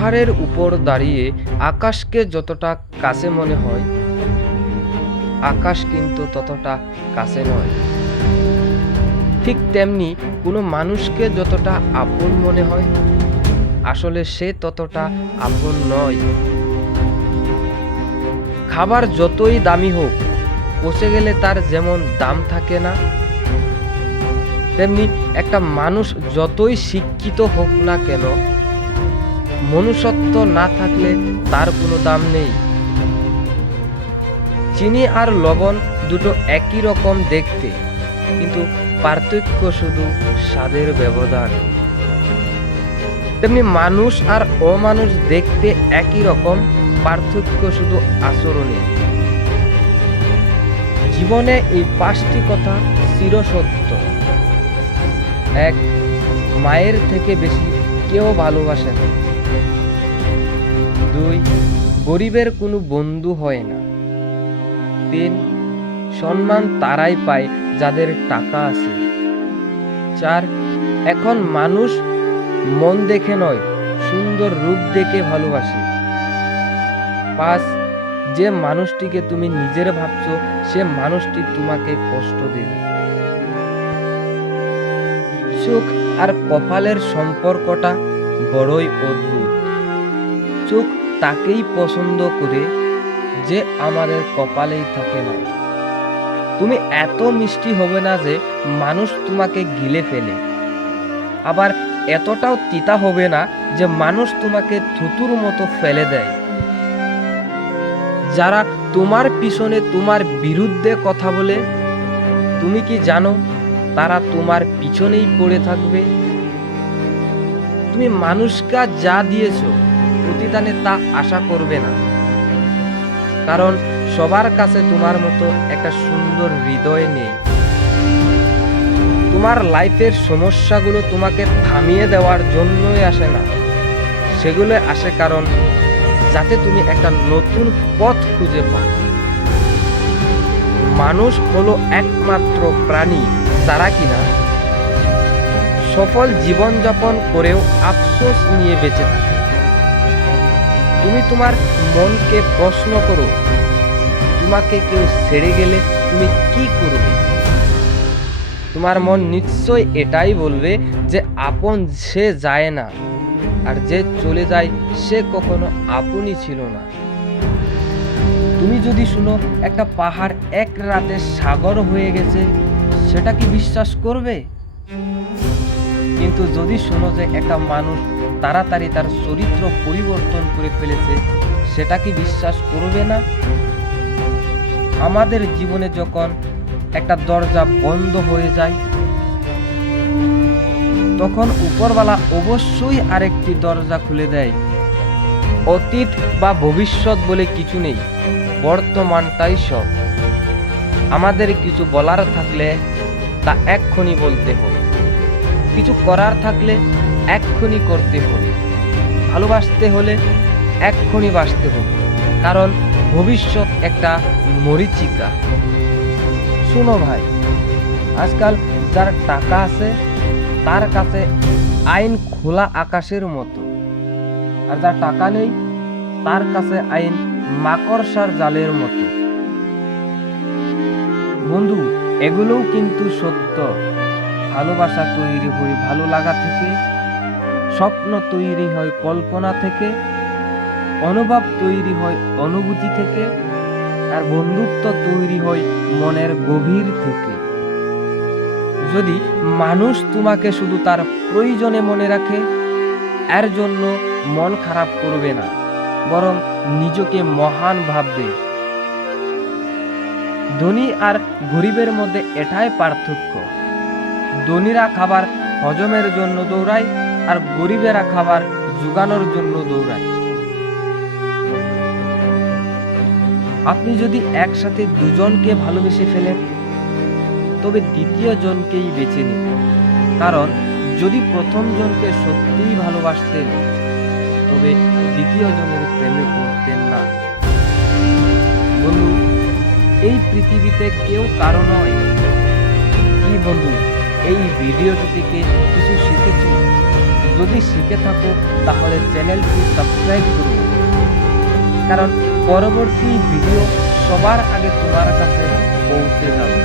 পাহাড়ের উপর দাঁড়িয়ে আকাশকে যতটা কাছে মনে হয়, আকাশ কিন্তু ততটা কাছে নয়। ঠিক তেমনি কোনো মানুষকে যতটা আপন মনে হয়, আসলে সে ততটা আপন নয়। খাবার যতই দামি হোক, পচে গেলে তার যেমন দাম থাকে না, তেমনি একটা মানুষ যতই শিক্ষিত হোক না কেন, মনুষ্যত্ব না থাকলে তার কোনো দাম নেই। চিনি আর লবণ দুটো একই রকম দেখতে, কিন্তু পার্থক্য শুধু স্বাদের ব্যবধান। তেমনি মানুষ আর অমানুষ দেখতে একই রকম, পার্থক্য শুধু আচরণে। জীবনে এই 5টি কথা চিরসত্য। 1. মায়ের থেকে বেশি কেউ ভালোবাসে না। 2. গরিবের কোনো বন্ধু হয় না। 3. সম্মান তারাই পায় যাদের টাকা আছে। 4. এখন মানুষ মন দেখে নয়, সুন্দর রূপ দেখে ভালোবাসে। 5. যে মানুষটিকে তুমি নিজের ভাবছো, সে মানুষটি তোমাকে কষ্ট দেবে। চোখ আর কপালের সম্পর্কটা বড়ই অদ্ভুত। চোখ তাকেই পছন্দ করে যে আমাদের কপালেই থাকে না। তুমি এত মিষ্টি হবে না যে মানুষ তোমাকে গিলে ফেলে, আবার এতটাও তিতা হবে না যে মানুষ তোমাকে থুতুর মতো ফেলে দেয়। যারা তোমার পিছনে তোমার বিরুদ্ধে কথা বলে, তুমি কি জানো তারা তোমার পিছনেই পড়ে থাকবে? তুমি মানুষকে যা দিয়েছো, প্রতিদানে তা আশা করবে না, কারণ সবার কাছে তোমার মতো একটা সুন্দর হৃদয় নেই। তোমার লাইফের সমস্যাগুলো তোমাকে থামিয়ে দেওয়ার জন্যই আসে না, সেগুলো আসে কারণ যাতে তুমি একটা নতুন পথ খুঁজে পাও। মানুষ হলো একমাত্র প্রাণী যারা কিনা সফল জীবনযাপন করেও আফসোস নিয়ে বেঁচে থাকে। তুমি তোমার মনকে প্রশ্ন করো, তোমাকে কেউ ছেড়ে গেলে তুমি কি করবে? তোমার মন নিশ্চয় এটাই বলবে যে আপন সে যায় না, আর যে চলে যায় সে কখনো আপনই ছিল না। তুমি যদি শুনো একটা পাহাড় এক রাতে সাগর হয়ে গেছে, সেটা কি বিশ্বাস করবে? কিন্তু যদি শোনো যে একটা মানুষ তাড়াতাড়ি তার চরিত্র পরিবর্তন করে ফেলেছে, সেটা কি বিশ্বাস করবে না? আমাদের জীবনে যখন একটা দরজা বন্ধ হয়ে যায়, তখন উপরওয়ালা অবশ্যই আরেকটি দরজা খুলে দেয়। অতীত বা ভবিষ্যৎ বলে কিছু নেই, বর্তমানটাই সব। আমাদের কিছু বলার থাকলে তা এক্ষুনি বলতে হবে, কিছু করার থাকলে এক্ষুনি করতে হবে, ভালোবাসতে হলে এক্ষুনি বাসতে হবে, কারণ ভবিষ্যৎ একটা মরীচিকা। শুনো ভাই, আজকাল যার টাকা আছে তার কাছে আইন খোলা আকাশের মতো, আর যার টাকা নেই তার কাছে আইন মাকড়সার জালের মতো। বন্ধু, এগুলোও কিন্তু সত্য। ভালোবাসা তৈরি হয় ভালো লাগা থেকে, স্বপ্ন তৈরি হয় কল্পনা থেকে, অনুভব তৈরি হয় অনুভূতি থেকে, আর বন্ধুত্ব তৈরি হয় মনের গভীর থেকে। যদি মানুষ তোমাকে শুধু তার প্রয়োজনে মনে রাখে, এর জন্য মন খারাপ করবে না, বরং নিজেকে মহান ভাববে। ধনী আর গরিবের মধ্যে এটাই পার্থক্য। ধনীরা খাবার হজমের জন্য দৌড়ায়, আর গরিবেরা খাবার জোগানোর জন্য দৌড়ায়। আপনি যদি একসাথে দুজনকে ভালোবেসে ফেলেন, তবে দ্বিতীয় জনকেই বেছে নিন, কারণ যদি প্রথম জনকে সত্যিই ভালোবাসতেন, তবে দ্বিতীয় জনের প্রেমে পড়তেন না। বন্ধু, এই পৃথিবীতে কেউ কারো নয়। কি বন্ধু, এই ভিডিওটি থেকে কিছু শিখেছো? যদি শিখে থাকো তাহলে চ্যানেলটি সাবস্ক্রাইব করো, কারণ পরবর্তী ভিডিও সবার আগে তোমার কাছে পৌঁছে যাবে।